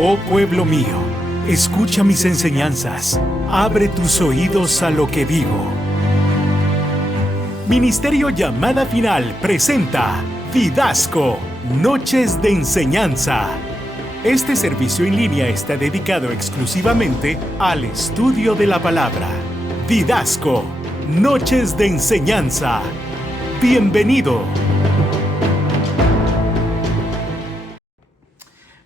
Oh pueblo mío, escucha mis enseñanzas, abre tus oídos a lo que digo. Ministerio Llamada Final presenta Didasco, Noches de Enseñanza. Este servicio en línea está dedicado exclusivamente al estudio de la palabra. Didasco, Noches de Enseñanza. Bienvenido.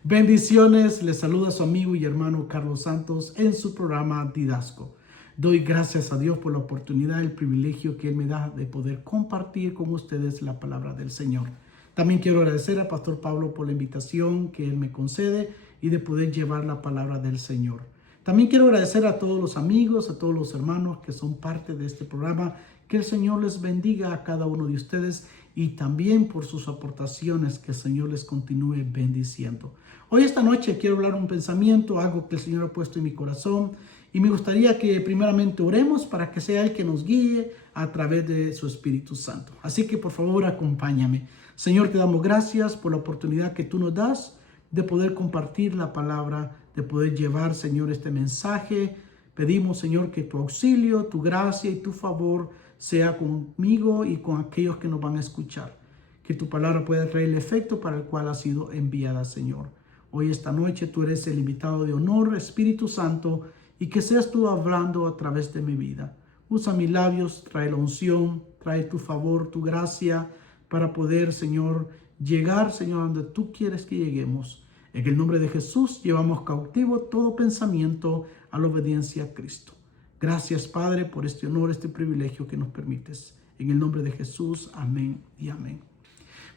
Bendiciones, les saluda su amigo y hermano Carlos Santos en su programa Didasco. Doy gracias a Dios por la oportunidad, el privilegio que Él me da de poder compartir con ustedes la palabra del Señor. También quiero agradecer al Pastor Pablo por la invitación que Él me concede y de poder llevar la palabra del Señor. También quiero agradecer a todos los amigos, a todos los hermanos que son parte de este programa. Que el Señor les bendiga a cada uno de ustedes y también por sus aportaciones, que el Señor les continúe bendiciendo. Hoy esta noche quiero hablar un pensamiento, algo que el Señor ha puesto en mi corazón, y me gustaría que primeramente oremos para que sea Él que nos guíe a través de su Espíritu Santo. Así que por favor acompáñame. Señor, te damos gracias por la oportunidad que tú nos das de poder compartir la palabra, de poder llevar, Señor, este mensaje. Pedimos, Señor, que tu auxilio, tu gracia y tu favor sea conmigo y con aquellos que nos van a escuchar. Que tu palabra pueda traer el efecto para el cual ha sido enviada, Señor. Hoy, esta noche, tú eres el invitado de honor, Espíritu Santo, y que seas tú hablando a través de mi vida. Usa mis labios, trae la unción, trae tu favor, tu gracia, para poder, Señor, llegar, Señor, donde tú quieres que lleguemos. En el nombre de Jesús, llevamos cautivo todo pensamiento a la obediencia a Cristo. Gracias, Padre, por este honor, este privilegio que nos permites. En el nombre de Jesús, amén y amén.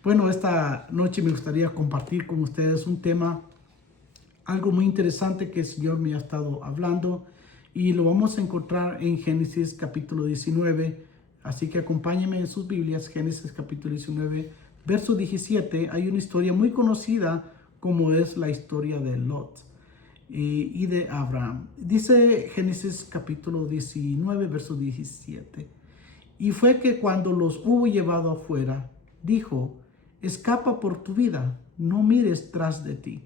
Bueno, esta noche me gustaría compartir con ustedes un tema, algo muy interesante que el Señor me ha estado hablando, y lo vamos a encontrar en Génesis capítulo 19. Así que acompáñenme en sus Biblias, Génesis capítulo 19, verso 17. Hay una historia muy conocida como es la historia de Lot y de Abraham. Dice Génesis capítulo 19, verso 17. Y fue que cuando los hubo llevado afuera, dijo: escapa por tu vida, no mires tras de ti,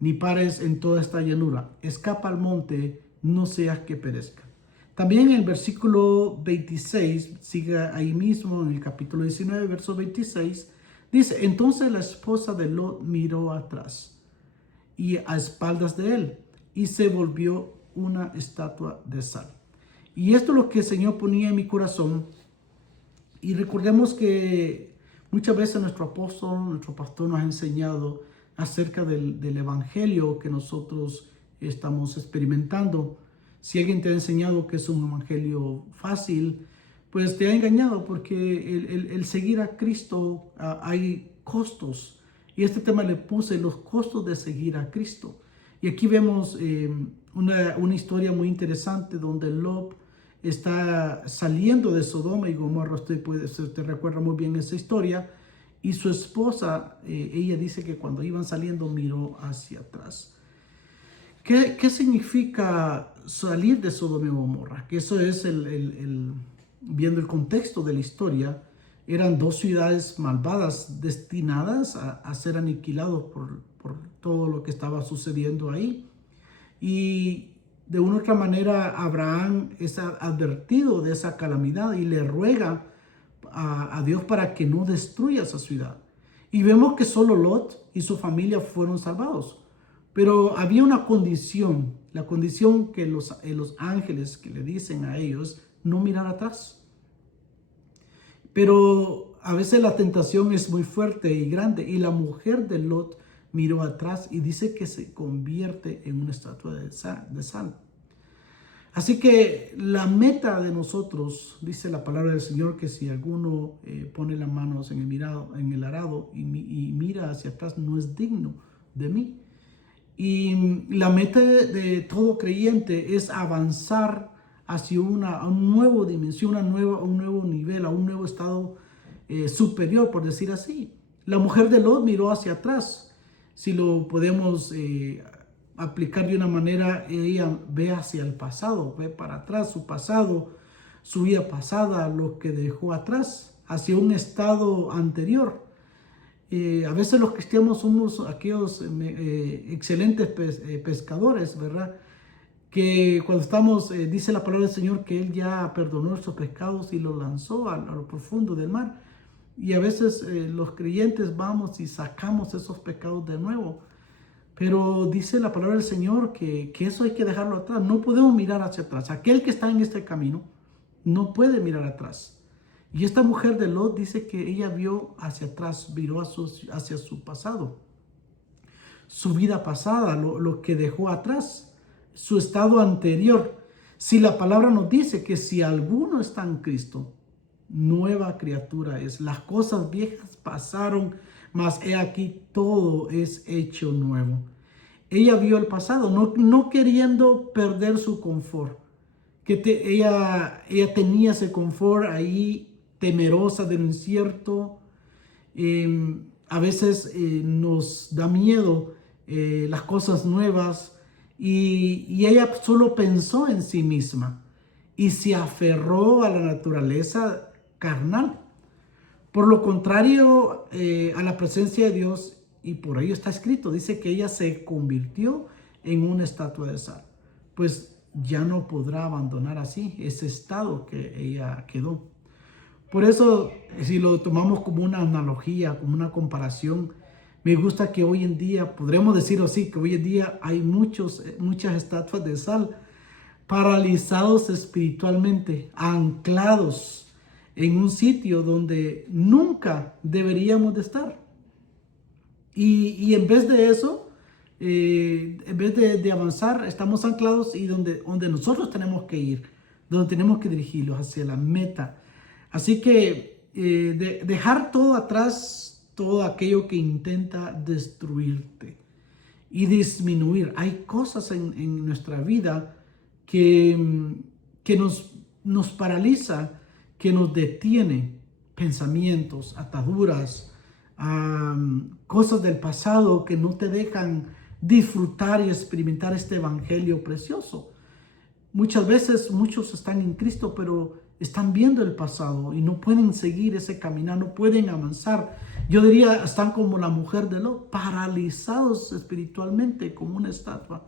ni pares en toda esta llanura. Escapa al monte, no seas que perezca. También en el versículo 26, sigue ahí mismo en el capítulo 19, verso 26, dice: entonces la esposa de Lot miró atrás y a espaldas de él, y se volvió una estatua de sal. Y esto es lo que el Señor ponía en mi corazón. Y recordemos que muchas veces nuestro apóstol, nuestro pastor nos ha enseñado acerca del evangelio que nosotros estamos experimentando. Si alguien te ha enseñado que es un evangelio fácil, pues te ha engañado, porque el seguir a Cristo hay costos. Y este tema le puse los costos de seguir a Cristo. Y aquí vemos una historia muy interesante donde Lot está saliendo de Sodoma y Gomorra. Usted recuerda muy bien esa historia. Y su esposa, ella dice que cuando iban saliendo miró hacia atrás. ¿Qué significa salir de Sodoma y Gomorra? Que eso es viendo el contexto de la historia. Eran dos ciudades malvadas destinadas a ser aniquilados por todo lo que estaba sucediendo ahí. Y de una u otra manera Abraham es advertido de esa calamidad y le ruega a Dios para que no destruya esa ciudad. Y vemos que solo Lot y su familia fueron salvados. Pero había una condición, la condición que los ángeles que le dicen a ellos no mirar atrás. Pero a veces la tentación es muy fuerte y grande, y la mujer de Lot miró atrás y dice que se convierte en una estatua de sal. Así que la meta de nosotros, dice la palabra del Señor, que si alguno pone las manos en el arado y mira hacia atrás, no es digno de mí. Y la meta de todo creyente es avanzar hacia una nueva dimensión, un nuevo nivel, a un nuevo estado superior, por decir así. La mujer de Lot miró hacia atrás. Si lo podemos aplicar de una manera, ella ve hacia el pasado, ve para atrás su pasado, su vida pasada, lo que dejó atrás, hacia un estado anterior. A veces los cristianos somos aquellos excelentes pescadores, ¿verdad? Que cuando estamos, dice la palabra del Señor que Él ya perdonó nuestros pecados y los lanzó a lo profundo del mar. Y a veces los creyentes vamos y sacamos esos pecados de nuevo. Pero dice la palabra del Señor que eso hay que dejarlo atrás. No podemos mirar hacia atrás. Aquel que está en este camino no puede mirar atrás. Y esta mujer de Lot dice que ella vio hacia atrás, miró hacia su pasado, su vida pasada, lo que dejó atrás, su estado anterior. Si la palabra nos dice que si alguno está en Cristo, nueva criatura es. Las cosas viejas pasaron, mas he aquí todo es hecho nuevo. Ella vio el pasado, no queriendo perder su confort. Ella tenía ese confort ahí, temerosa de lo incierto. A veces nos da miedo las cosas nuevas y ella solo pensó en sí misma y se aferró a la naturaleza carnal. Por lo contrario a la presencia de Dios, y por ello está escrito, dice que ella se convirtió en una estatua de sal. Pues ya no podrá abandonar así ese estado que ella quedó. Por eso, si lo tomamos como una analogía, como una comparación, me gusta que hoy en día, podremos decirlo así, que hoy en día hay muchas estatuas de sal paralizados espiritualmente, anclados en un sitio donde nunca deberíamos de estar. Y en vez de eso, en vez de avanzar, estamos anclados y donde nosotros tenemos que ir, donde tenemos que dirigirlos hacia la meta. Así que dejar todo atrás, todo aquello que intenta destruirte y disminuir. Hay cosas en nuestra vida que nos paraliza, que nos detiene, pensamientos, ataduras, cosas del pasado que no te dejan disfrutar y experimentar este evangelio precioso. Muchas veces muchos están en Cristo, pero están viendo el pasado y no pueden seguir ese camino, no pueden avanzar. Yo diría, están como la mujer de Lot, paralizados espiritualmente como una estatua.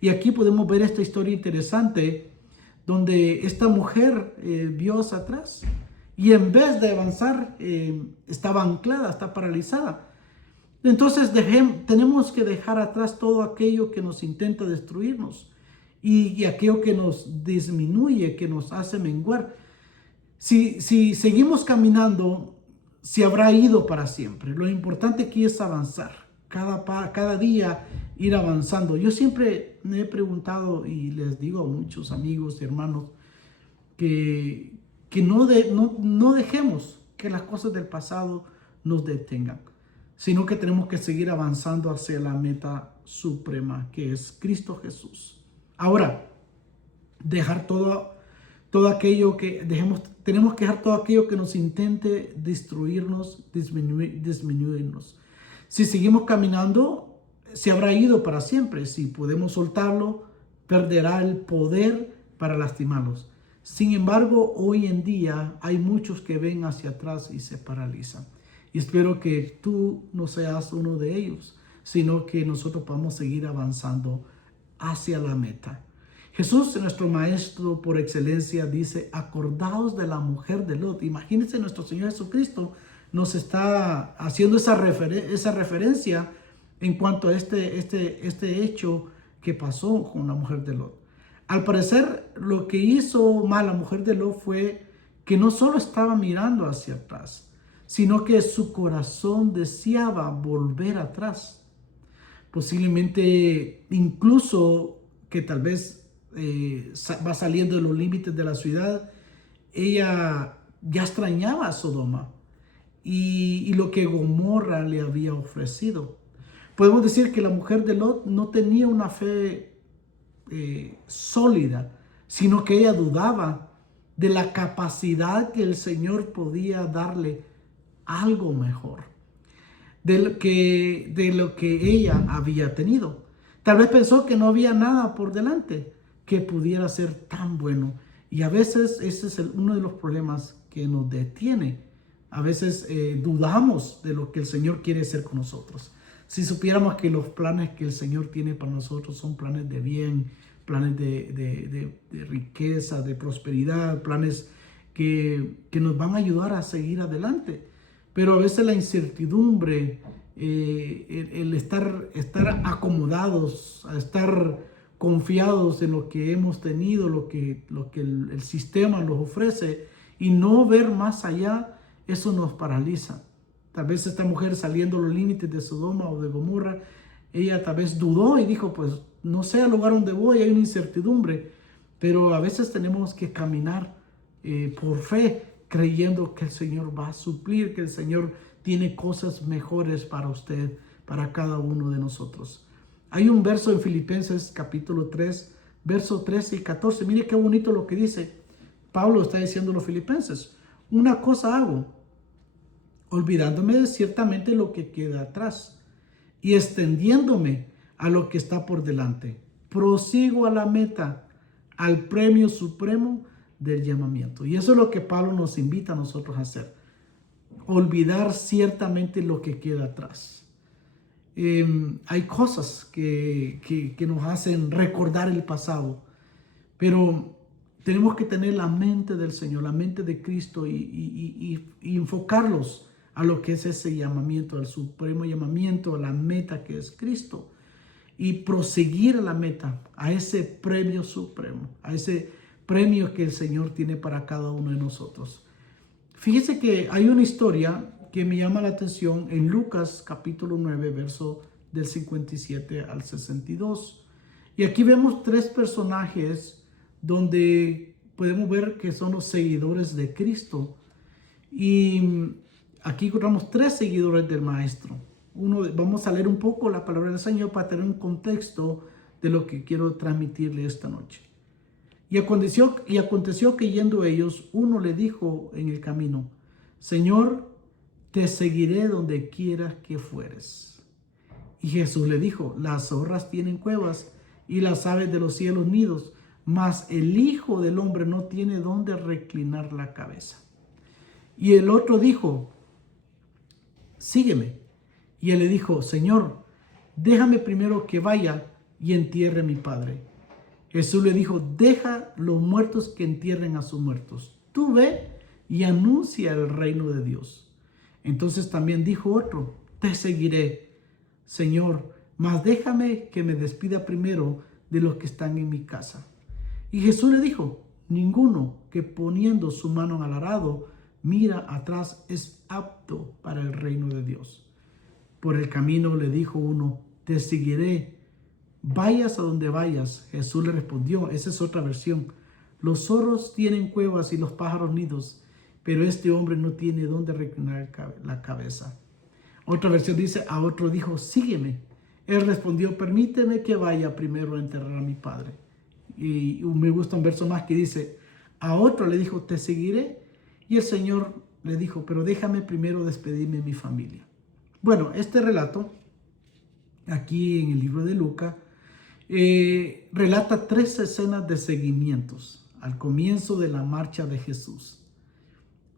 Y aquí podemos ver esta historia interesante donde esta mujer vio hacia atrás y en vez de avanzar estaba anclada, está paralizada. Entonces tenemos que dejar atrás todo aquello que nos intenta destruirnos y aquello que nos disminuye, que nos hace menguar. Si seguimos caminando, se habrá ido para siempre. Lo importante aquí es avanzar, cada día ir avanzando. Yo siempre me he preguntado y les digo a muchos amigos y hermanos que no dejemos que las cosas del pasado nos detengan, sino que tenemos que seguir avanzando hacia la meta suprema, que es Cristo Jesús. Ahora, dejar todo aquello que tenemos que dejar todo aquello que nos intente destruirnos, disminuirnos. Si seguimos caminando, se habrá ido para siempre. Si podemos soltarlo, perderá el poder para lastimarlos. Sin embargo, hoy en día hay muchos que ven hacia atrás y se paralizan. Y espero que tú no seas uno de ellos, sino que nosotros podamos seguir avanzando hacia la meta. Jesús, nuestro maestro por excelencia, dice, acordaos de la mujer de Lot. Imagínense, nuestro Señor Jesucristo nos está haciendo esa referencia en cuanto a este hecho que pasó con la mujer de Lot. Al parecer, lo que hizo mal la mujer de Lot fue que no solo estaba mirando hacia atrás, sino que su corazón deseaba volver atrás. Posiblemente incluso que tal vez va saliendo de los límites de la ciudad, ella ya extrañaba a Sodoma y lo que Gomorra le había ofrecido. Podemos decir que la mujer de Lot no tenía una fe sólida, sino que ella dudaba de la capacidad que el Señor podía darle algo mejor de lo que ella había tenido. Tal vez pensó que no había nada por delante que pudiera ser tan bueno. Y a veces ese es uno de los problemas que nos detiene A veces dudamos de lo que el Señor quiere hacer con nosotros. Si supiéramos que los planes que el Señor tiene para nosotros son planes de bien, planes de riqueza, de prosperidad, planes que nos van a ayudar a seguir adelante. Pero a veces la incertidumbre, el estar acomodados, a estar confiados en lo que hemos tenido, lo que el sistema nos ofrece y no ver más allá, eso nos paraliza. Tal vez esta mujer, saliendo a los límites de Sodoma o de Gomorra, ella tal vez dudó y dijo, pues no sé al lugar donde voy, hay una incertidumbre. Pero a veces tenemos que caminar por fe, creyendo que el Señor va a suplir, que el Señor tiene cosas mejores para usted, para cada uno de nosotros. Hay un verso en Filipenses capítulo 3, versos 13 y 14. Mire qué bonito lo que dice. Pablo está diciendo a los filipenses: una cosa hago, olvidándome de ciertamente lo que queda atrás y extendiéndome a lo que está por delante. Prosigo a la meta, al premio supremo del llamamiento. Y eso es lo que Pablo nos invita a nosotros a hacer. Olvidar ciertamente lo que queda atrás. Hay cosas que nos hacen recordar el pasado, pero tenemos que tener la mente del Señor, la mente de Cristo y enfocarlos a lo que es ese llamamiento, al supremo llamamiento, a la meta que es Cristo, y proseguir a la meta, a ese premio supremo, a ese premio que el Señor tiene para cada uno de nosotros. Fíjese que hay una historia que me llama la atención en Lucas capítulo 9, verso del 57 al 62. Y aquí vemos tres personajes donde podemos ver que son los seguidores de Cristo. Y aquí encontramos tres seguidores del Maestro. Vamos a leer un poco la palabra del Señor para tener un contexto de lo que quiero transmitirle esta noche. Y aconteció que yendo ellos, uno le dijo en el camino: Señor, te seguiré donde quieras que fueres. Y Jesús le dijo: las zorras tienen cuevas y las aves de los cielos nidos, mas el Hijo del Hombre no tiene dónde reclinar la cabeza. Y el otro dijo: sígueme. Y él le dijo: Señor, déjame primero que vaya y entierre a mi padre. Jesús le dijo: deja los muertos que entierren a sus muertos. Tú ve y anuncia el reino de Dios. Entonces también dijo otro: te seguiré, Señor, mas déjame que me despida primero de los que están en mi casa. Y Jesús le dijo: ninguno que poniendo su mano al arado mira atrás es apto para el reino de Dios. Por el camino le dijo uno: te seguiré, vayas a donde vayas. Jesús le respondió, esa es otra versión: los zorros tienen cuevas y los pájaros nidos, pero este hombre no tiene dónde reclinar la cabeza. Otra versión dice: a otro dijo: sígueme. Él respondió: permíteme que vaya primero a enterrar a mi padre. Y me gusta un verso más que dice: a otro le dijo: te seguiré. Y el Señor le dijo: pero déjame primero despedirme de mi familia. Bueno, este relato aquí en el libro de Lucas relata tres escenas de seguimientos al comienzo de la marcha de Jesús.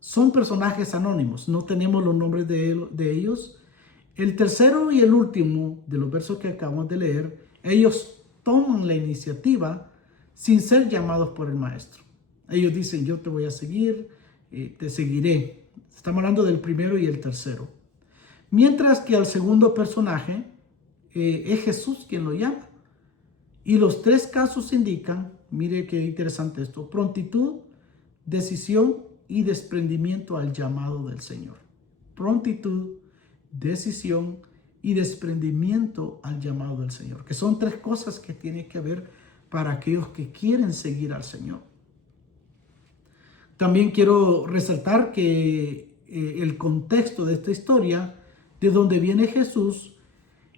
Son personajes anónimos, no tenemos los nombres de ellos. El tercero y el último de los versos que acabamos de leer, ellos toman la iniciativa sin ser llamados por el Maestro. Ellos dicen: yo te voy a seguir, te seguiré. Estamos hablando del primero y el tercero. Mientras que al segundo personaje es Jesús quien lo llama. Y los tres casos indican, mire qué interesante esto: prontitud, decisión y desprendimiento al llamado del Señor. Prontitud, decisión y desprendimiento al llamado del Señor, que son tres cosas que tiene que haber para aquellos que quieren seguir al Señor. También quiero resaltar que el contexto de esta historia, de dónde viene Jesús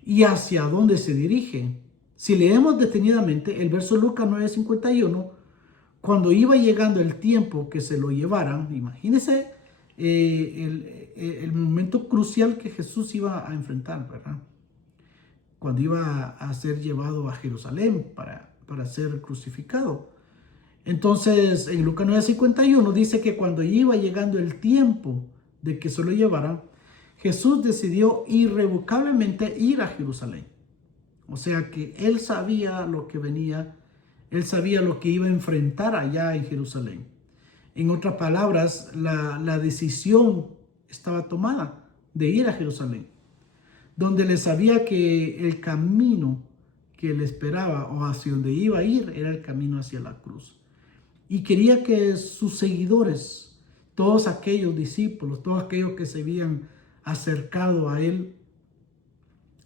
y hacia dónde se dirige. Si leemos detenidamente el verso Lucas 9:51, cuando iba llegando el tiempo que se lo llevaran, imagínense el momento crucial que Jesús iba a enfrentar, ¿verdad? Cuando iba a ser llevado a Jerusalén para ser crucificado. Entonces, en Lucas 9:51 dice que cuando iba llegando el tiempo de que se lo llevaran, Jesús decidió irrevocablemente ir a Jerusalén. O sea que él sabía lo que venía, él sabía lo que iba a enfrentar allá en Jerusalén. En otras palabras, la decisión estaba tomada de ir a Jerusalén, donde le sabía que el camino que le esperaba o hacia donde iba a ir era el camino hacia la cruz. Y quería que sus seguidores, todos aquellos discípulos, todos aquellos que se habían acercado a él,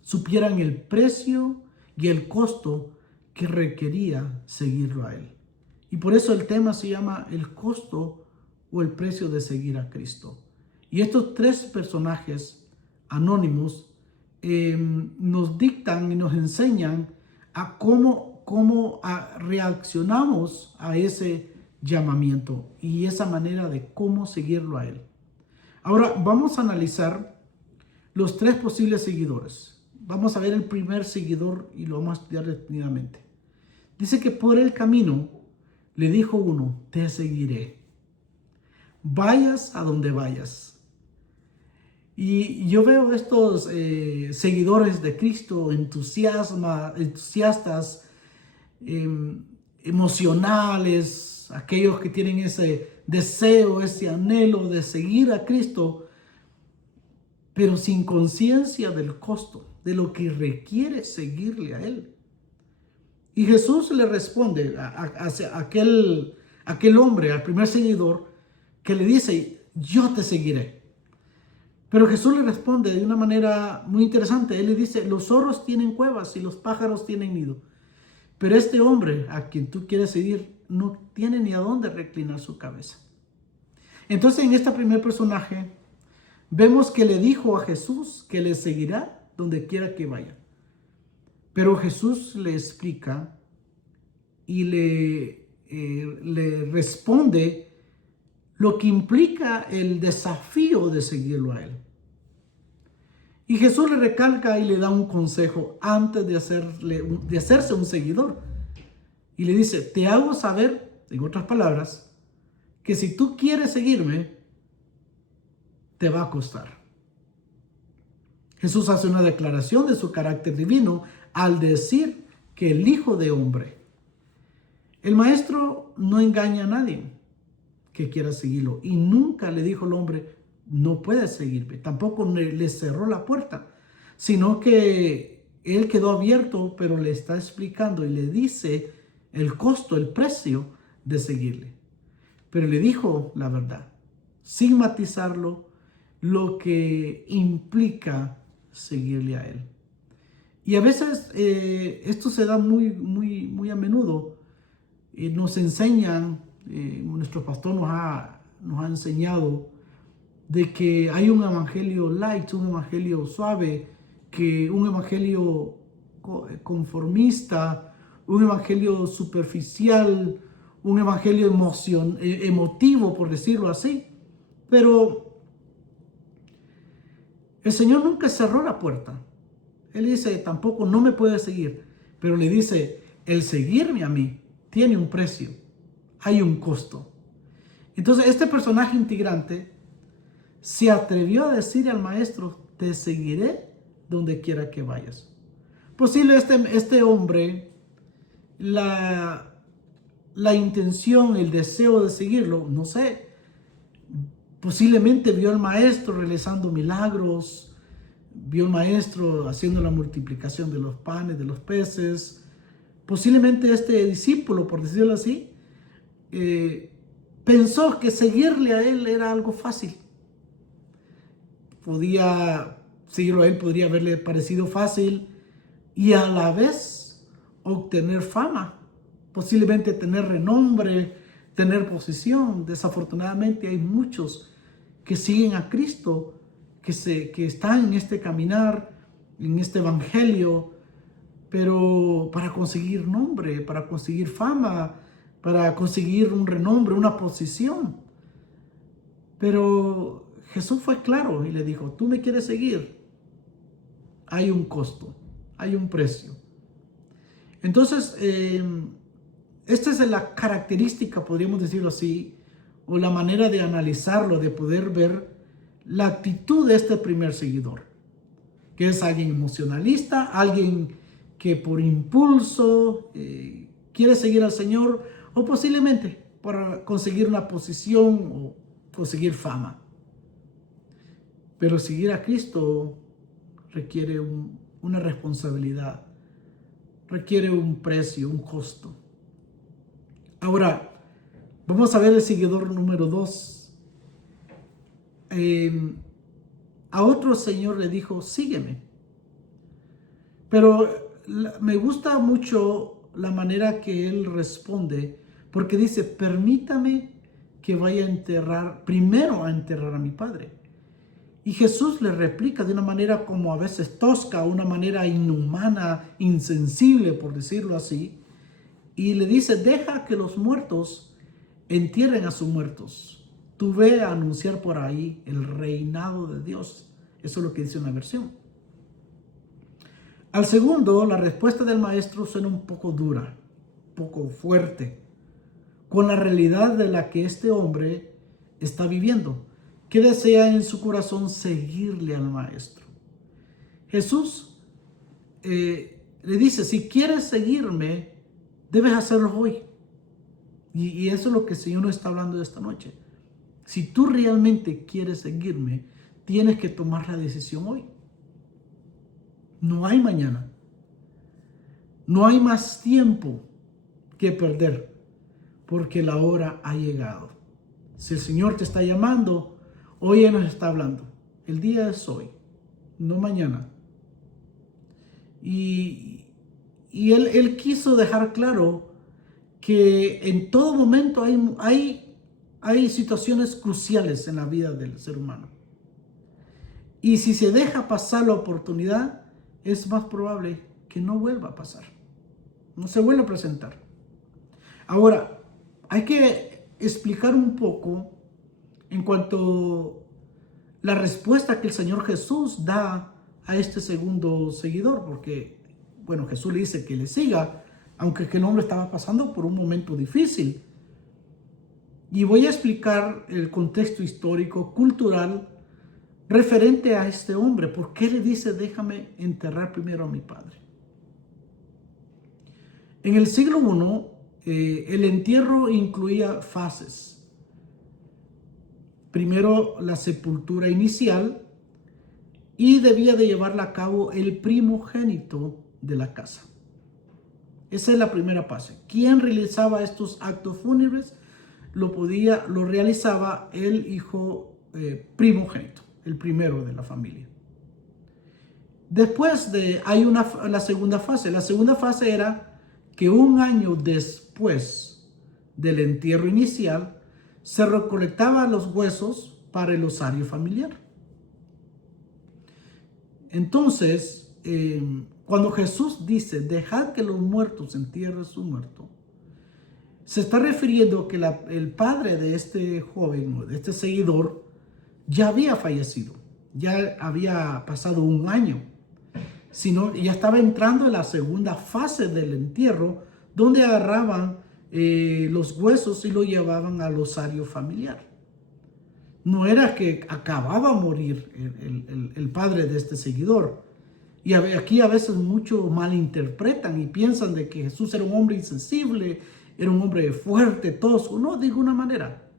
supieran el precio y el costo que requería seguirlo a él. Y por eso el tema se llama el costo o el precio de seguir a Cristo. Y estos tres personajes anónimos nos dictan y nos enseñan a cómo reaccionamos a ese llamamiento y esa manera de cómo seguirlo a él. Ahora vamos a analizar los tres posibles seguidores. Vamos a ver el primer seguidor y lo vamos a estudiar detenidamente. Dice que por el camino le dijo uno: te seguiré, vayas a donde vayas. Y yo veo estos seguidores de Cristo, entusiastas, emocionales, aquellos que tienen ese deseo, ese anhelo de seguir a Cristo, pero sin conciencia del costo, de lo que requiere seguirle a Él. Y Jesús le responde a aquel hombre, al primer seguidor, que le dice: yo te seguiré. Pero Jesús le responde de una manera muy interesante. Él le dice: los zorros tienen cuevas y los pájaros tienen nido, pero este hombre a quien tú quieres seguir no tiene ni a dónde reclinar su cabeza. Entonces, en este primer personaje vemos que le dijo a Jesús que le seguirá donde quiera que vaya. Pero Jesús le explica y le responde lo que implica el desafío de seguirlo a él. Y Jesús le recalca y le da un consejo antes de hacerse un seguidor. Y le dice: te hago saber, en otras palabras, que si tú quieres seguirme, te va a costar. Jesús hace una declaración de su carácter divino al decir que el Hijo de Hombre, el Maestro, no engaña a nadie que quiera seguirlo, y nunca le dijo al hombre: no puedes seguirme. Tampoco le cerró la puerta, sino que él quedó abierto, pero le está explicando y le dice el costo, el precio de seguirle. Pero le dijo la verdad, sin matizarlo, lo que implica seguirle a él. Y a veces esto se da muy a menudo. Nos enseñan, nuestro pastor nos ha enseñado de que hay un evangelio light, un evangelio suave, que un evangelio conformista, un evangelio superficial, un evangelio emotivo, por decirlo así. Pero el Señor nunca cerró la puerta. Él dice: tampoco no me puedes seguir. Pero le dice: el seguirme a mí tiene un precio, hay un costo. Entonces este personaje integrante se atrevió a decir al Maestro: te seguiré donde quiera que vayas. Posible este hombre, la intención, el deseo de seguirlo, no sé, posiblemente vio al Maestro realizando milagros, vio al Maestro haciendo la multiplicación de los panes, de los peces. Posiblemente este discípulo, por decirlo así, pensó que seguirle a él era algo fácil. Seguirlo a él podría haberle parecido fácil y a la vez obtener fama, posiblemente tener renombre, tener posición. Desafortunadamente hay muchos que siguen a Cristo, que están en este caminar, en este evangelio, pero para conseguir nombre, para conseguir fama, para conseguir un renombre, una posición. Pero Jesús fue claro y le dijo: tú me quieres seguir, hay un costo, hay un precio. Entonces, esta es la característica, podríamos decirlo así, o la manera de analizarlo, de poder ver la actitud de este primer seguidor, que es alguien emocionalista, alguien que por impulso quiere seguir al Señor, o posiblemente para conseguir una posición o conseguir fama. Pero seguir a Cristo requiere una responsabilidad, requiere un precio, un costo. Ahora, vamos a ver el seguidor número 2. A otro señor le dijo, sígueme. Pero me gusta mucho la manera que él responde, porque dice, permítame que vaya primero a enterrar a mi padre. Y Jesús le replica de una manera como a veces tosca, una manera inhumana, insensible, por decirlo así. Y le dice, deja que los muertos entierren a sus muertos. Tú ve a anunciar por ahí el reinado de Dios. Eso es lo que dice una versión. Al segundo, la respuesta del maestro suena un poco dura, un poco fuerte, con la realidad de la que este hombre está viviendo, que desea en su corazón seguirle al maestro. Jesús le dice, si quieres seguirme, debes hacerlo hoy. Y eso es lo que el Señor nos está hablando esta noche. Si tú realmente quieres seguirme, tienes que tomar la decisión hoy. No hay mañana. No hay más tiempo que perder, porque la hora ha llegado. Si el Señor te está llamando, hoy Él nos está hablando. El día es hoy, no mañana. Y él quiso dejar claro que en todo momento hay situaciones cruciales en la vida del ser humano. Y si se deja pasar la oportunidad, es más probable que no vuelva a pasar. No se vuelva a presentar. Ahora, hay que explicar un poco en cuanto a la respuesta que el Señor Jesús da a este segundo seguidor, porque, bueno, Jesús le dice que le siga, aunque el hombre estaba pasando por un momento difícil. Y voy a explicar el contexto histórico, cultural, referente a este hombre. ¿Por qué le dice, déjame enterrar primero a mi padre? En el siglo I, el entierro incluía fases. Primero, la sepultura inicial, y debía de llevarla a cabo el primogénito de la casa. Esa es la primera fase. ¿Quién realizaba estos actos fúnebres? Lo realizaba el hijo primogénito, el primero de la familia. Después hay la segunda fase. La segunda fase era que un año después del entierro inicial se recolectaban los huesos para el osario familiar. Entonces, cuando Jesús dice, dejad que los muertos entierren su muerto, se está refiriendo que el padre de este joven, de este seguidor, ya había fallecido, ya había pasado un año, ya estaba entrando en la segunda fase del entierro, donde agarraban los huesos y lo llevaban al osario familiar. No era que acababa de morir el padre de este seguidor. Y aquí a veces muchos malinterpretan y piensan de que Jesús era un hombre insensible, era un hombre fuerte, tosco. No, de ninguna manera.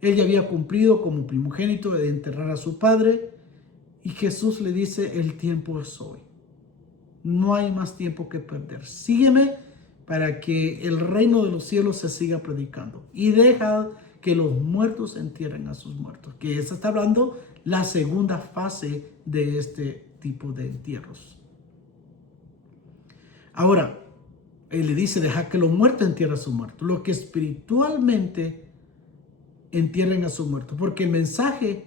Él ya había cumplido como primogénito de enterrar a su padre, y Jesús le dice, el tiempo es hoy. No hay más tiempo que perder. Sígueme para que el reino de los cielos se siga predicando. Y deja que los muertos entierren a sus muertos. Que se está hablando la segunda fase de este tipo de entierros. Ahora, él le dice, deja que los muertos entierren a sus muertos. Lo que espiritualmente entierren a sus muertos. Porque el mensaje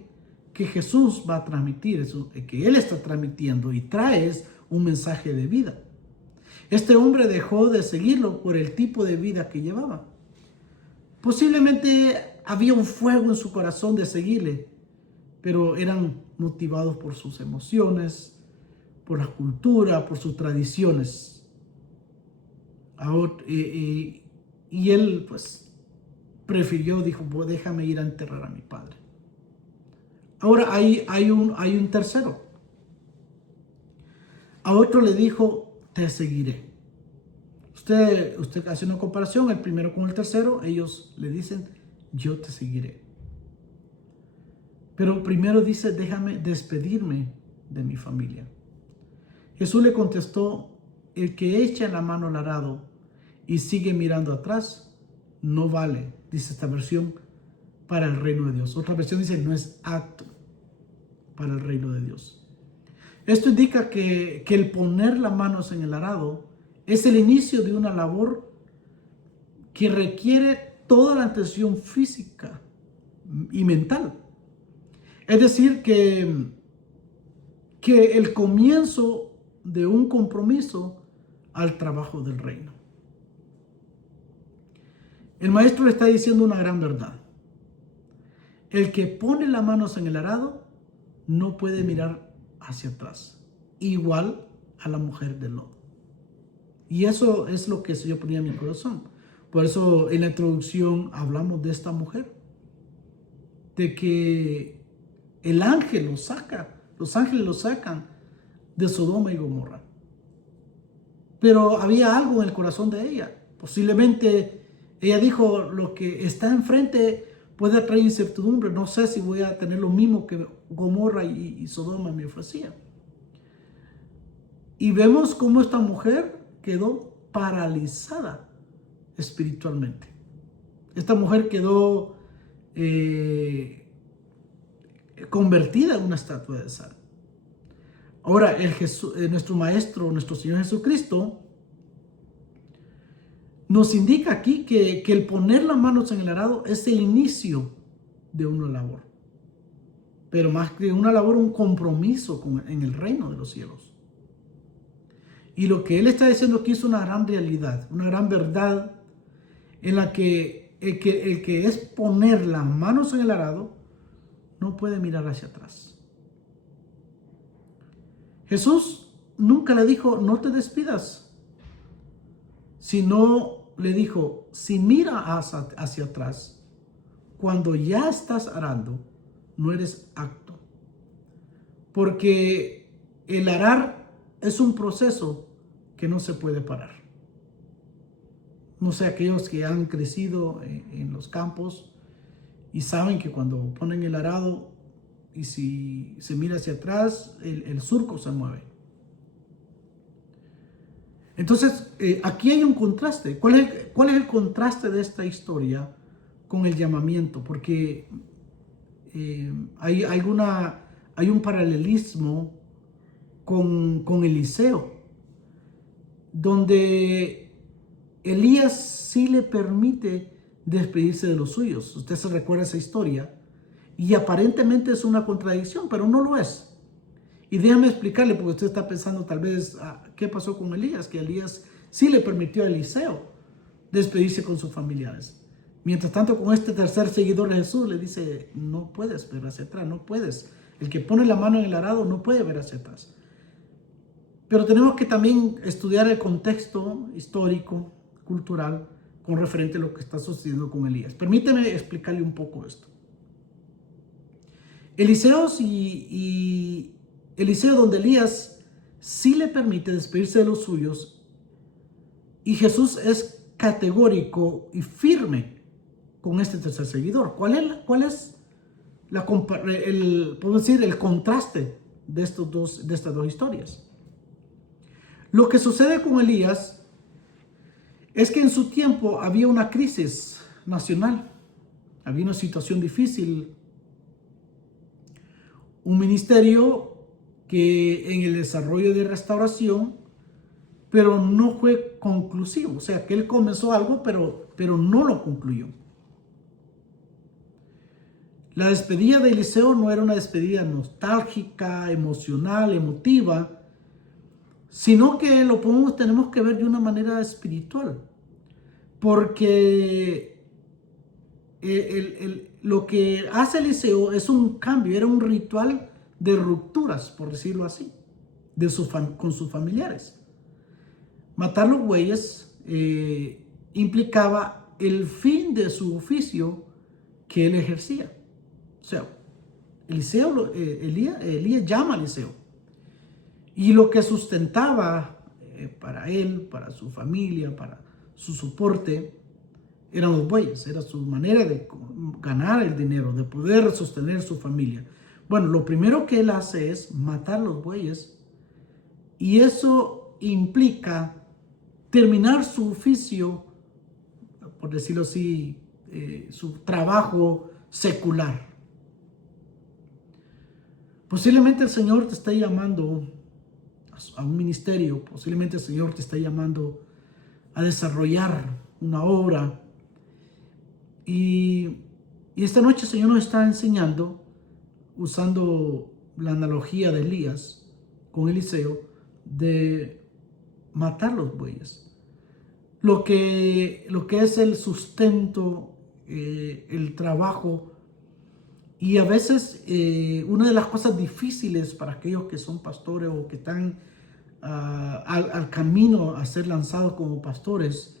que Jesús va a transmitir, que Él está transmitiendo y trae, es un mensaje de vida. Este hombre dejó de seguirlo por el tipo de vida que llevaba. Posiblemente había un fuego en su corazón de seguirle, pero eran motivados por sus emociones, por la cultura, por sus tradiciones. Y él pues prefirió, dijo, déjame ir a enterrar a mi padre. Ahora hay un tercero. A otro le dijo, te seguiré. Usted hace una comparación, el primero con el tercero, ellos le dicen, yo te seguiré. Pero primero dice, déjame despedirme de mi familia. Jesús le contestó, el que echa la mano al arado y sigue mirando atrás, no vale, dice esta versión, para el reino de Dios. Otra versión dice, no es apto para el reino de Dios. Esto indica que el poner las manos en el arado es el inicio de una labor que requiere toda la atención física y mental. Es decir, que el comienzo de un compromiso al trabajo del reino. El maestro le está diciendo una gran verdad. El que pone las manos en el arado no puede mirar hacia atrás, igual a la mujer de Lot. Y eso es lo que el Señor ponía en mi corazón. Por eso en la introducción hablamos de esta mujer, de que el ángel lo saca, los ángeles lo sacan de Sodoma y Gomorra. Pero había algo en el corazón de ella. Posiblemente ella dijo, lo que está enfrente puede traer incertidumbre. No sé si voy a tener lo mismo que Gomorra y Sodoma me ofrecían. Y vemos cómo esta mujer quedó paralizada espiritualmente. Esta mujer quedó convertida en una estatua de sal. Ahora, nuestro Maestro, nuestro Señor Jesucristo, nos indica aquí que el poner las manos en el arado es el inicio de una labor. Pero más que una labor, un compromiso en el reino de los cielos. Y lo que Él está diciendo aquí es una gran realidad, una gran verdad en la que el que es poner las manos en el arado no puede mirar hacia atrás. Jesús nunca le dijo, no te despidas, sino le dijo, si mira hacia atrás, cuando ya estás arando, no eres apto. Porque el arar es un proceso que no se puede parar. No sé, aquellos que han crecido en los campos y saben que cuando ponen el arado y si se mira hacia atrás, el surco se mueve. Entonces, aquí hay un contraste. ¿Cuál es el contraste de esta historia con el llamamiento? Porque hay un paralelismo con Eliseo, donde Elías sí le permite despedirse de los suyos. Usted se recuerda esa historia y aparentemente es una contradicción, pero no lo es. Y déjame explicarle, porque usted está pensando tal vez, ¿qué pasó con Elías? Que Elías sí le permitió a Eliseo despedirse con sus familiares. Mientras tanto, con este tercer seguidor de Jesús le dice, no puedes ver hacia atrás, no puedes. El que pone la mano en el arado no puede ver hacia atrás. Pero tenemos que también estudiar el contexto histórico, cultural, con referente a lo que está sucediendo con Elías. Permíteme explicarle un poco esto. Eliseo, donde Elías sí le permite despedirse de los suyos, y Jesús es categórico y firme con este tercer seguidor. ¿Cuál es podemos decir, el contraste de estas dos historias? Lo que sucede con Elías es que en su tiempo había una crisis nacional, había una situación difícil, un ministerio que en el desarrollo de restauración, pero no fue conclusivo. O sea, que él comenzó algo, pero no lo concluyó. La despedida de Eliseo no era una despedida nostálgica, emocional, emotiva, sino que tenemos que ver de una manera espiritual. Porque lo que hace Eliseo es un cambio, era un ritual de rupturas, por decirlo así, con sus familiares. Matar los bueyes implicaba el fin de su oficio que él ejercía. O sea, Elías llama a Eliseo. Y lo que sustentaba para él, para su familia, para su soporte, eran los bueyes. Era su manera de ganar el dinero, de poder sostener su familia. Bueno, lo primero que él hace es matar los bueyes. Y eso implica terminar su oficio, por decirlo así, su trabajo secular. Posiblemente el Señor te está llamando a un ministerio, posiblemente el Señor te está llamando a desarrollar una obra. Y esta noche el Señor nos está enseñando, usando la analogía de Elías con Eliseo, de matar los bueyes. Lo que es el sustento, el trabajo. Y a veces una de las cosas difíciles para aquellos que son pastores o que están al camino a ser lanzados como pastores,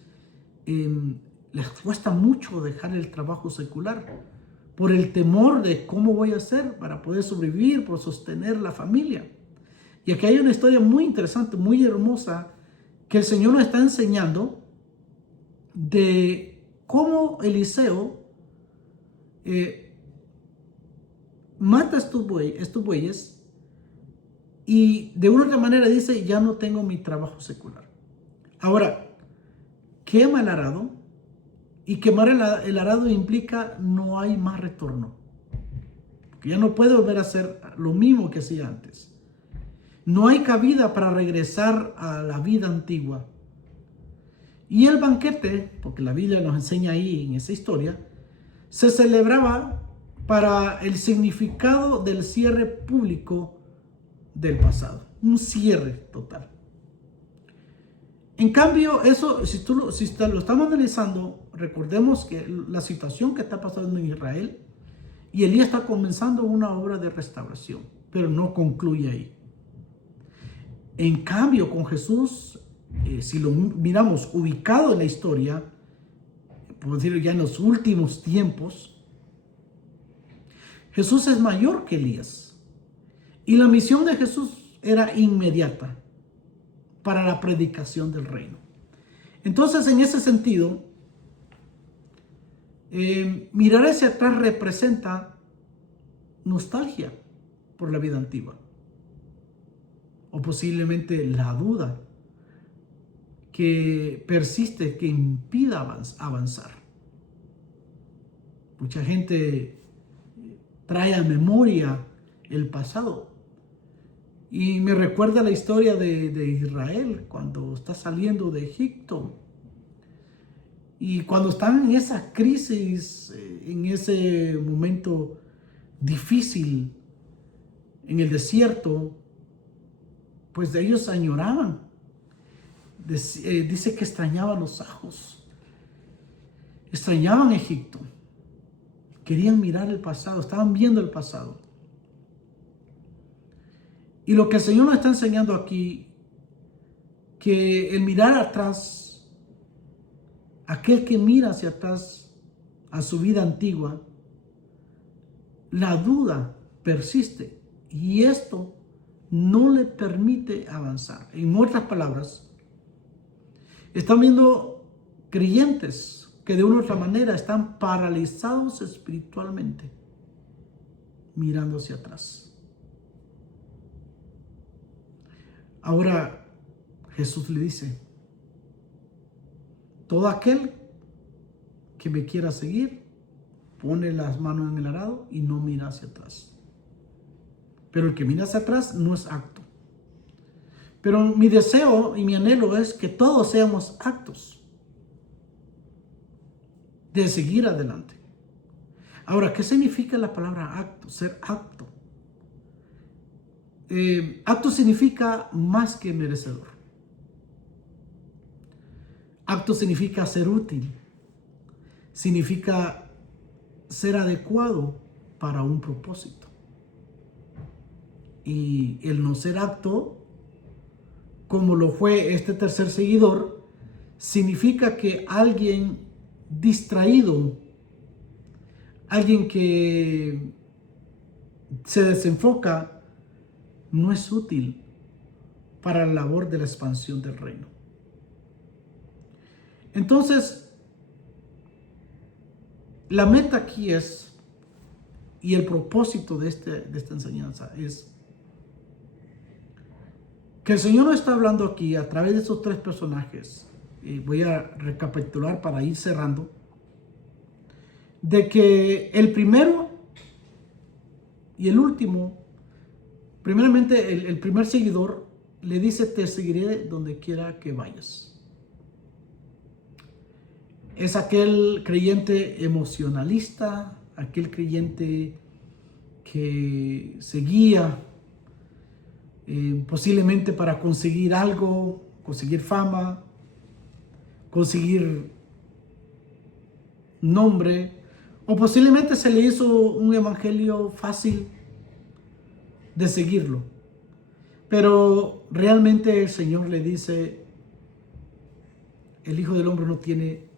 les cuesta mucho dejar el trabajo secular por el temor de cómo voy a hacer para poder sobrevivir, por sostener la familia. Y aquí hay una historia muy interesante, muy hermosa, que el Señor nos está enseñando de cómo Eliseo mata a estos bueyes y de una u otra manera dice, ya no tengo mi trabajo secular. Ahora, quema el arado, y quemar el arado implica no hay más retorno. Porque ya no puede volver a hacer lo mismo que hacía antes. No hay cabida para regresar a la vida antigua. Y el banquete, porque la Biblia nos enseña ahí en esa historia, se celebraba para el significado del cierre público del pasado. Un cierre total. En cambio, eso, si lo estamos analizando, recordemos que la situación que está pasando en Israel, y Elías está comenzando una obra de restauración, pero no concluye ahí. En cambio, con Jesús, si lo miramos ubicado en la historia, por decirlo ya en los últimos tiempos, Jesús es mayor que Elías. Y la misión de Jesús era inmediata para la predicación del reino. Entonces, en ese sentido, mirar hacia atrás representa nostalgia por la vida antigua. O posiblemente la duda que persiste, que impida avanzar. Mucha gente trae a memoria el pasado. Y me recuerda la historia de Israel cuando está saliendo de Egipto. Y cuando están en esa crisis, en ese momento difícil, en el desierto, pues de ellos añoraban. Dice que extrañaban los ajos. Extrañaban Egipto. Querían mirar el pasado, estaban viendo el pasado. Y lo que el Señor nos está enseñando aquí, que el mirar atrás, aquel que mira hacia atrás a su vida antigua, la duda persiste y esto no le permite avanzar. En otras palabras, están viendo creyentes que de una u otra manera están paralizados espiritualmente, mirando hacia atrás. Ahora Jesús le dice, todo aquel que me quiera seguir, pone las manos en el arado y no mira hacia atrás. Pero el que mira hacia atrás no es acto. Pero mi deseo y mi anhelo es que todos seamos actos de seguir adelante. Ahora, ¿qué significa la palabra acto? Ser acto. Acto significa más que merecedor. Acto significa ser útil. Significa ser adecuado para un propósito. Y el no ser acto, como lo fue este tercer seguidor, significa que alguien distraído, alguien que se desenfoca, no es útil para la labor de la expansión del reino. Entonces, la meta aquí es, y el propósito de esta enseñanza es que el Señor nos está hablando aquí a través de esos tres personajes. Voy a recapitular para ir cerrando, de que el primero y el último, primeramente el primer seguidor le dice: te seguiré donde quiera que vayas. Es aquel creyente emocionalista, aquel creyente que seguía posiblemente para conseguir algo, conseguir fama, conseguir nombre, o posiblemente se le hizo un evangelio fácil de seguirlo. Pero realmente el Señor le dice: el Hijo del Hombre no tiene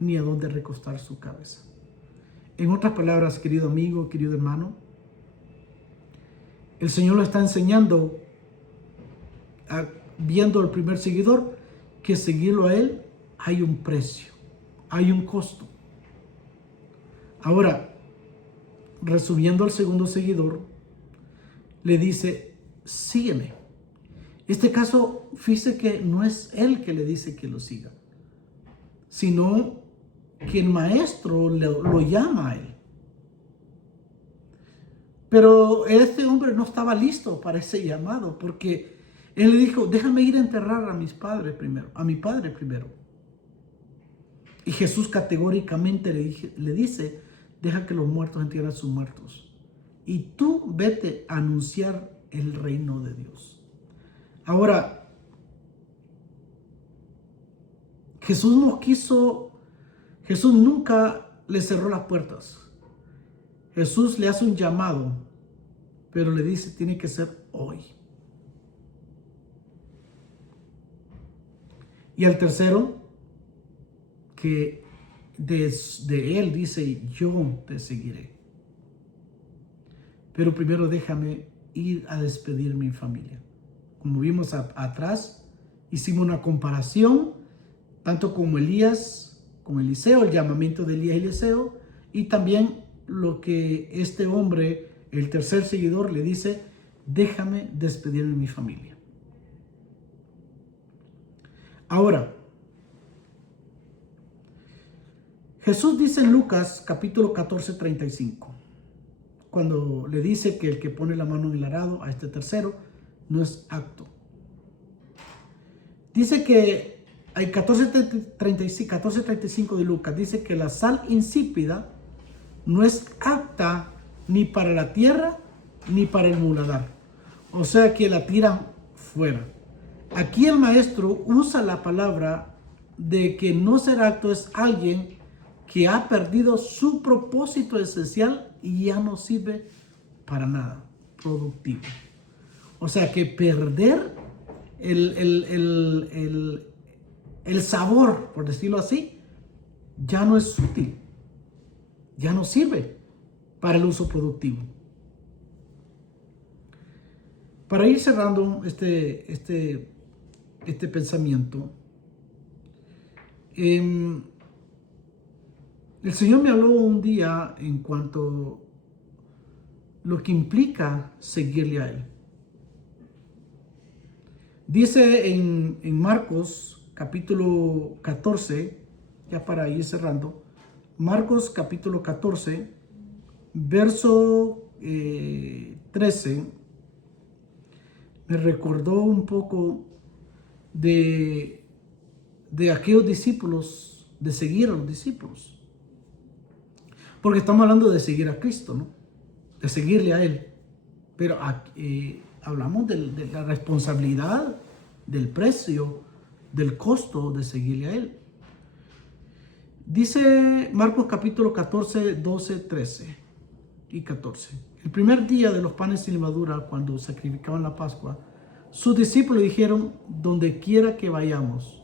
ni a dónde recostar su cabeza. En otras palabras, querido amigo, querido hermano, el Señor lo está enseñando, viendo al primer seguidor, que seguirlo a Él hay un precio, hay un costo. Ahora, resumiendo al segundo seguidor, le dice: sígueme. En este caso, fíjese que no es él que le dice que lo siga, sino que el maestro lo llama a él. Pero este hombre no estaba listo para ese llamado, porque él le dijo: déjame ir a enterrar a mi padre primero. Y Jesús categóricamente le dice: deja que los muertos entierren a sus muertos, y tú vete a anunciar el reino de Dios. Ahora, Jesús nunca le cerró las puertas. Jesús le hace un llamado, pero le dice: tiene que ser hoy. Y al tercero, que de él dice: yo te seguiré. Pero primero déjame ir a despedir mi familia. Como vimos atrás, hicimos una comparación, tanto como Elías, con Eliseo, el llamamiento de Elías y Eliseo, y también lo que este hombre, el tercer seguidor, le dice: déjame despedirme de mi familia. Ahora, Jesús dice en Lucas capítulo 14:35, cuando le dice que el que pone la mano en el arado, a este tercero, no es apto. Dice que hay 14:35 de Lucas, dice que la sal insípida no es apta ni para la tierra ni para el muladar. O sea que la tiran fuera. Aquí el maestro usa la palabra de que no ser apto es alguien que ha perdido su propósito esencial y ya no sirve para nada productivo. O sea que perder el sabor, por decirlo así, ya no es útil, ya no sirve para el uso productivo. Para ir cerrando este pensamiento, el Señor me habló un día en cuanto a lo que implica seguirle a Él. Dice en Marcos capítulo 14, ya para ir cerrando, Marcos capítulo 14, verso 13, me recordó un poco de aquellos discípulos, de seguir a los discípulos. Porque estamos hablando de seguir a Cristo, ¿no? De seguirle a Él. Pero hablamos de la responsabilidad, del precio, del costo de seguirle a Él. Dice Marcos capítulo 14, 12, 13 y 14. El primer día de los panes sin levadura, cuando sacrificaban la Pascua, sus discípulos dijeron: donde quiera que vayamos,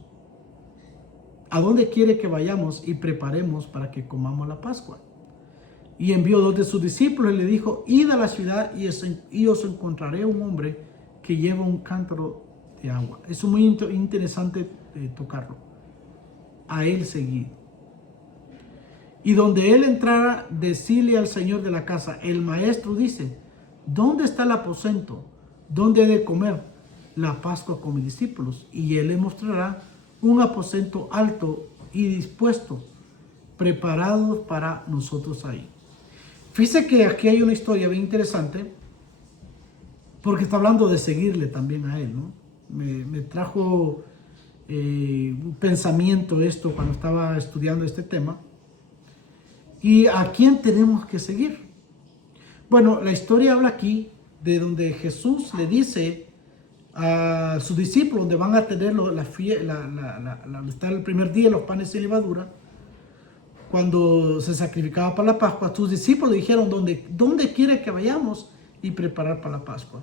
¿a dónde quiere que vayamos y preparemos para que comamos la Pascua? y envió 2 de sus discípulos y le dijo: id a la ciudad y os encontraré un hombre que lleva un cántaro de agua. Eso es muy interesante tocarlo. A él seguid. Y donde él entrara, decirle al señor de la casa: el maestro dice, ¿dónde está el aposento? ¿Dónde he de comer la Pascua con mis discípulos? Y él le mostrará un aposento alto y dispuesto, preparado para nosotros ahí. Fíjese que aquí hay una historia bien interesante, porque está hablando de seguirle también a él, ¿no? Me trajo un pensamiento esto cuando estaba estudiando este tema. ¿Y a quién tenemos que seguir? Bueno, la historia habla aquí de donde Jesús le dice a sus discípulos, donde van a tener está el primer día los panes sin levadura, cuando se sacrificaba para la Pascua. Sus discípulos dijeron: ¿dónde quiere que vayamos y preparar para la Pascua?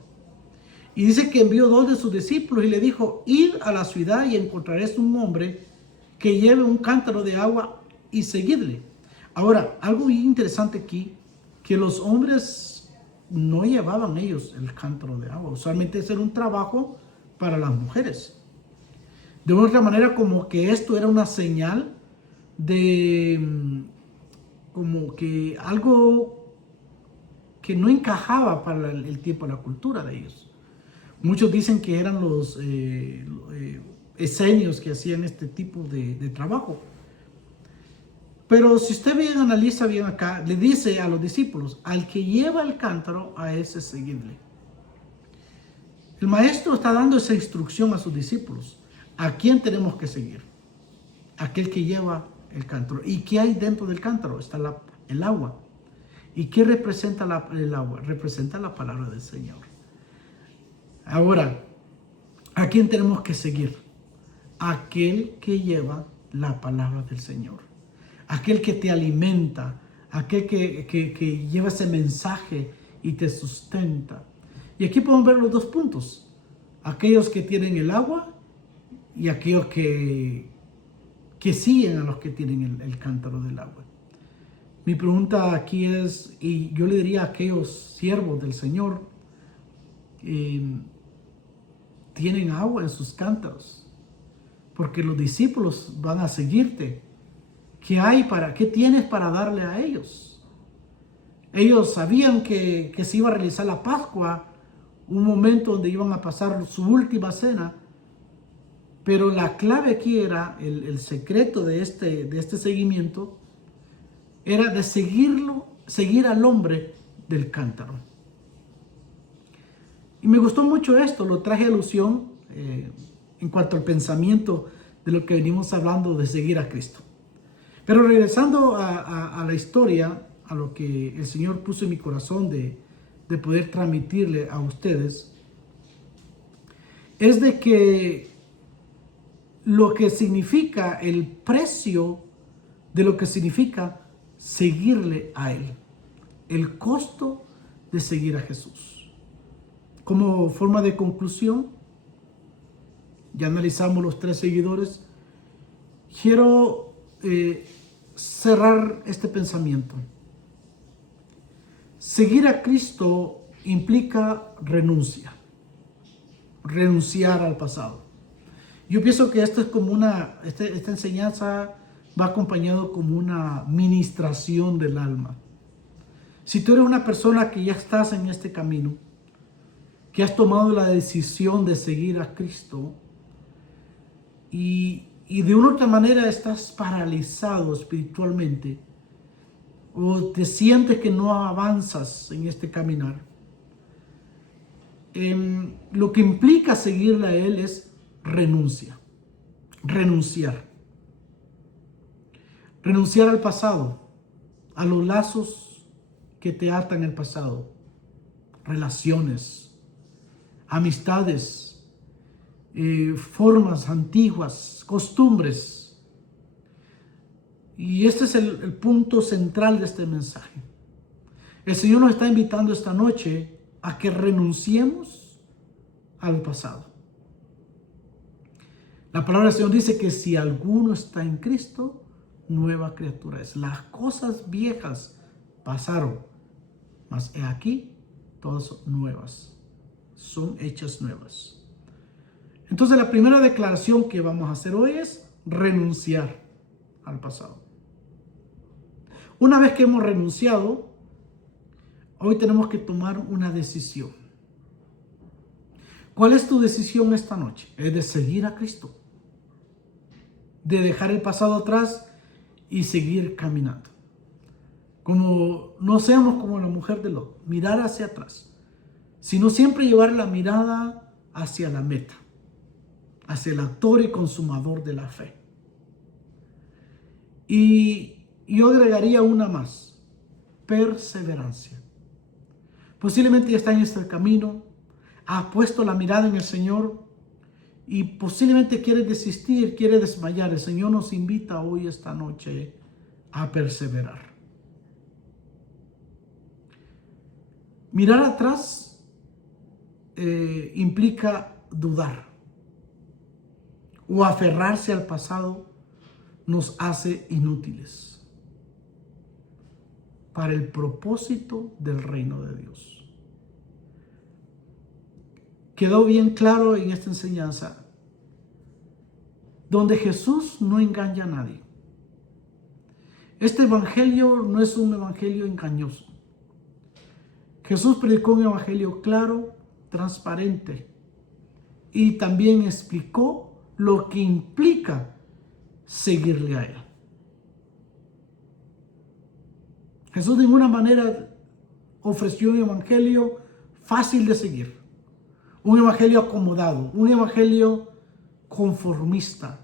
Y dice que envió 2 de sus discípulos y le dijo: id a la ciudad y encontraréis un hombre que lleve un cántaro de agua y seguidle. Ahora, algo muy interesante aquí, que los hombres no llevaban ellos el cántaro de agua. Usualmente ese era un trabajo para las mujeres. De otra manera, como que esto era una señal de como que algo que no encajaba para el tiempo, la cultura de ellos. Muchos dicen que eran los esenios que hacían este tipo de trabajo. Pero si usted bien analiza bien acá, le dice a los discípulos: al que lleva el cántaro, a ese seguidle. El maestro está dando esa instrucción a sus discípulos. ¿A quién tenemos que seguir? Aquel que lleva el cántaro. ¿Y qué hay dentro del cántaro? Está el agua. ¿Y qué representa el agua? Representa la palabra del Señor. Ahora, ¿a quién tenemos que seguir? Aquel que lleva la palabra del Señor. Aquel que te alimenta, aquel que lleva ese mensaje y te sustenta. Y aquí podemos ver los 2 puntos: aquellos que tienen el agua y aquellos que siguen a los que tienen el cántaro del agua. Mi pregunta aquí es, y yo le diría a aquellos siervos del Señor, tienen agua en sus cántaros, porque los discípulos van a seguirte. ¿Qué tienes para darle a ellos? Ellos sabían que se iba a realizar la Pascua, un momento donde iban a pasar su última cena, pero la clave aquí era, el secreto de este seguimiento, era de seguir al hombre del cántaro. Y me gustó mucho esto, lo traje a alusión en cuanto al pensamiento de lo que venimos hablando de seguir a Cristo. Pero regresando a la historia, a lo que el Señor puso en mi corazón de poder transmitirle a ustedes, es de que lo que significa el precio de lo que significa seguirle a Él, el costo de seguir a Jesús. Como forma de conclusión, ya analizamos los 3 seguidores. Quiero cerrar este pensamiento. Seguir a Cristo implica renunciar al pasado. Yo pienso que esto es como esta enseñanza va acompañado como una ministración del alma. Si tú eres una persona que ya estás en este camino, que has tomado la decisión de seguir a Cristo y de una u otra manera estás paralizado espiritualmente o te sientes que no avanzas en este caminar, lo que implica seguirle a Él es renunciar al pasado, a los lazos que te atan el pasado, relaciones, amistades, formas antiguas, costumbres. Y este es el punto central de este mensaje. El Señor nos está invitando esta noche a que renunciemos al pasado. La palabra del Señor dice que si alguno está en Cristo, nueva criatura es. Las cosas viejas pasaron, mas he aquí, todas son nuevas, son hechas nuevas. Entonces la primera declaración que vamos a hacer hoy es renunciar al pasado. Una vez que hemos renunciado, hoy tenemos que tomar una decisión. ¿Cuál es tu decisión esta noche? Es de seguir a Cristo, de dejar el pasado atrás y seguir caminando. Como no seamos como la mujer de Lot, mirar hacia atrás, sino siempre llevar la mirada hacia la meta, hacia el autor y consumador de la fe. Y yo agregaría una más: perseverancia. Posiblemente ya está en este camino, has puesto la mirada en el Señor y posiblemente quieres desistir, quieres desmayar. El Señor nos invita hoy, esta noche, a perseverar. Mirar atrás implica dudar, o aferrarse al pasado nos hace inútiles para el propósito del reino de Dios. Quedó bien claro en esta enseñanza, donde Jesús no engaña a nadie. Este evangelio no es un evangelio engañoso. Jesús predicó un evangelio claro, transparente, y también explicó lo que implica seguirle a Él. Jesús de ninguna manera ofreció un evangelio fácil de seguir, un evangelio acomodado, un evangelio conformista,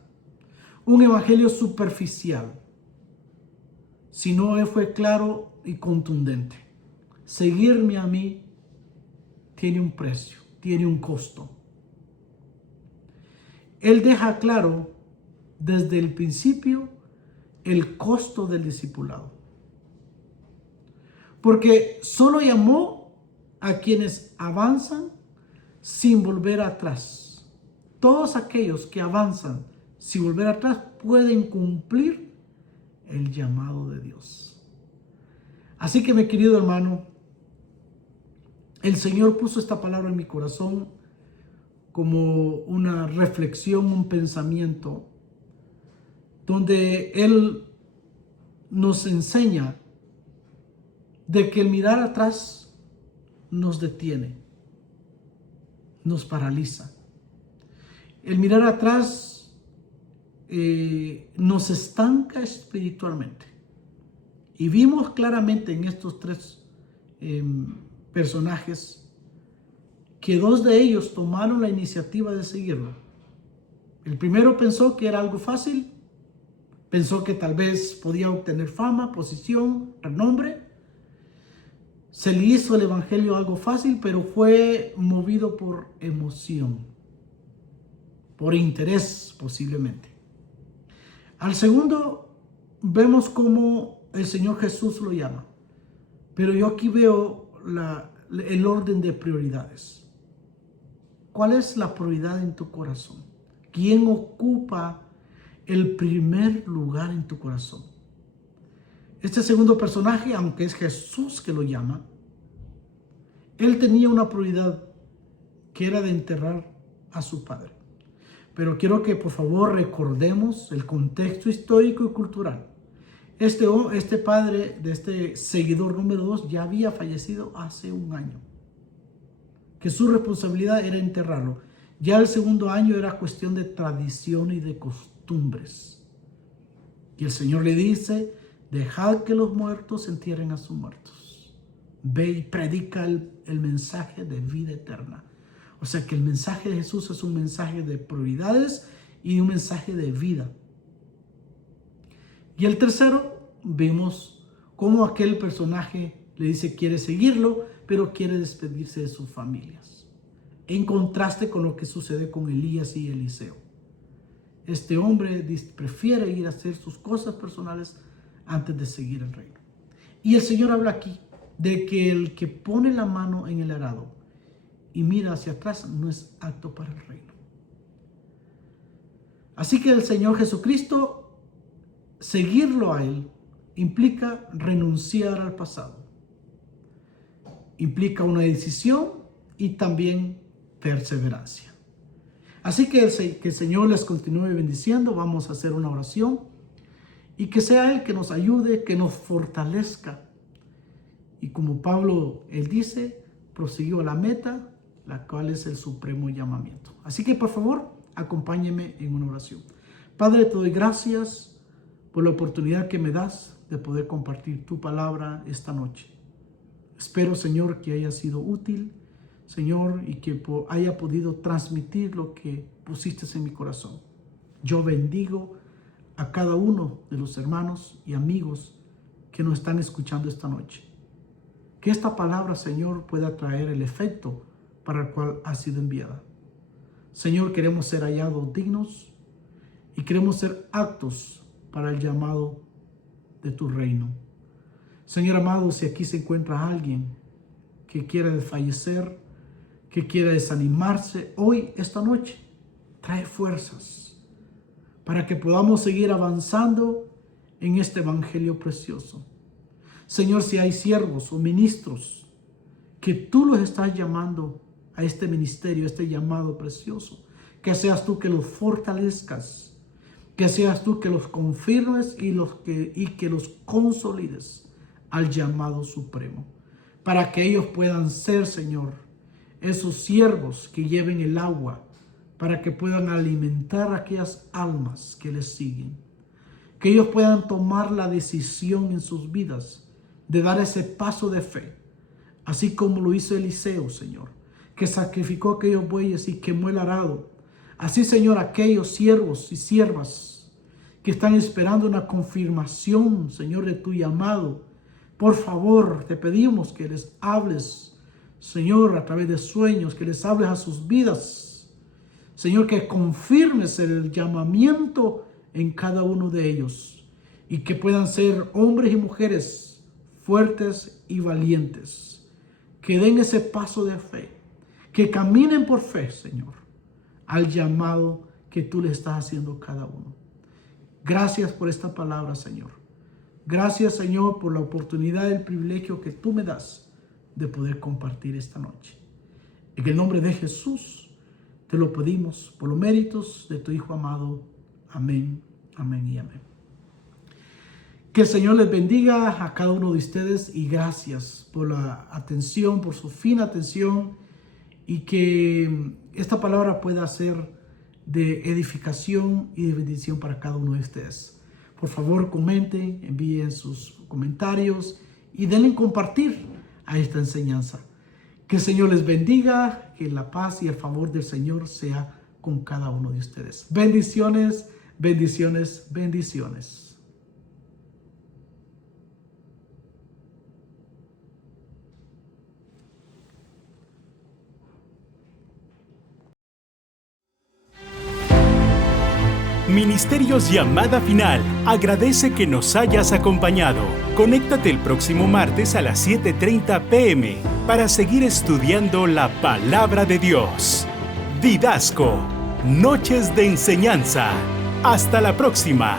un evangelio superficial, sino Él fue claro y contundente. Seguirme a mí tiene un precio, tiene un costo. Él deja claro desde el principio el costo del discipulado. Porque solo llamó a quienes avanzan sin volver atrás. Todos aquellos que avanzan sin volver atrás pueden cumplir el llamado de Dios. Así que, mi querido hermano, el Señor puso esta palabra en mi corazón como una reflexión, un pensamiento, donde Él nos enseña de que el mirar atrás nos detiene, nos paraliza. El mirar atrás nos estanca espiritualmente. Y vimos claramente en estos tres personajes que dos de ellos tomaron la iniciativa de seguirlo. El primero pensó que era algo fácil, pensó que tal vez podía obtener fama, posición, renombre. Se le hizo el evangelio algo fácil, pero fue movido por emoción, por interés posiblemente. Al segundo vemos cómo el Señor Jesús lo llama, pero yo aquí veo el orden de prioridades. ¿Cuál es la prioridad en tu corazón? ¿Quién ocupa el primer lugar en tu corazón? Este segundo personaje, aunque es Jesús que lo llama, él tenía una prioridad que era de enterrar a su padre. Pero quiero que por favor recordemos el contexto histórico y cultural. Este padre de este seguidor número 2 ya había fallecido hace un año, que su responsabilidad era enterrarlo. Ya el segundo año era cuestión de tradición y de costumbres. Y el Señor le dice: dejad que los muertos entierren a sus muertos. Ve y predica el mensaje de vida eterna. O sea que el mensaje de Jesús es un mensaje de prioridades y un mensaje de vida. Y el tercero, vemos cómo aquel personaje le dice quiere seguirlo, pero quiere despedirse de sus familias. En contraste con lo que sucede con Elías y Eliseo. Este hombre prefiere ir a hacer sus cosas personales antes de seguir el reino. Y el Señor habla aquí de que el que pone la mano en el arado y mira hacia atrás no es apto para el reino. Así que el Señor Jesucristo, seguirlo a Él implica renunciar al pasado. Implica una decisión y también perseverancia. Así que el Señor les continúe bendiciendo. Vamos a hacer una oración y que sea Él que nos ayude, que nos fortalezca. Y como Pablo, él dice, prosiguió a la meta, la cual es el supremo llamamiento. Así que por favor, acompáñeme en una oración. Padre, te doy gracias por la oportunidad que me das de poder compartir tu palabra esta noche. Espero, Señor, que haya sido útil, Señor, y que haya podido transmitir lo que pusiste en mi corazón. Yo bendigo a cada uno de los hermanos y amigos que nos están escuchando esta noche. Que esta palabra, Señor, pueda traer el efecto para el cual ha sido enviada. Señor, queremos ser hallados dignos y queremos ser aptos para el llamado de tu reino. Señor amado, si aquí se encuentra alguien que quiera desfallecer, que quiera desanimarse, hoy, esta noche, trae fuerzas para que podamos seguir avanzando en este evangelio precioso. Señor, si hay siervos o ministros que tú los estás llamando a este ministerio, a este llamado precioso, que seas tú que los fortalezcas, que seas tú que los confirmes y que los consolides al llamado supremo, para que ellos puedan ser, Señor, esos siervos que lleven el agua, para que puedan alimentar a aquellas almas que les siguen, que ellos puedan tomar la decisión en sus vidas de dar ese paso de fe, así como lo hizo Eliseo, Señor, que sacrificó aquellos bueyes y quemó el arado. Así, Señor, aquellos siervos y siervas que están esperando una confirmación, Señor, de tu llamado, por favor, te pedimos que les hables, Señor, a través de sueños, que les hables a sus vidas. Señor, que confirmes el llamamiento en cada uno de ellos y que puedan ser hombres y mujeres fuertes y valientes, que den ese paso de fe, que caminen por fe, Señor, al llamado que tú le estás haciendo a cada uno. Gracias por esta palabra, Señor. Gracias, Señor, por la oportunidad y el privilegio que tú me das de poder compartir esta noche. En el nombre de Jesús te lo pedimos por los méritos de tu Hijo amado. Amén, amén y amén. Que el Señor les bendiga a cada uno de ustedes y gracias por la atención, por su fina atención, y que esta palabra pueda ser de edificación y de bendición para cada uno de ustedes. Por favor, comenten, envíen sus comentarios y denle compartir a esta enseñanza. Que el Señor les bendiga, que la paz y el favor del Señor sea con cada uno de ustedes. Bendiciones, bendiciones, bendiciones. Ministerios Llamada Final agradece que nos hayas acompañado. Conéctate el próximo martes a las 7:30 p.m. para seguir estudiando la Palabra de Dios. Didasco, Noches de Enseñanza. Hasta la próxima.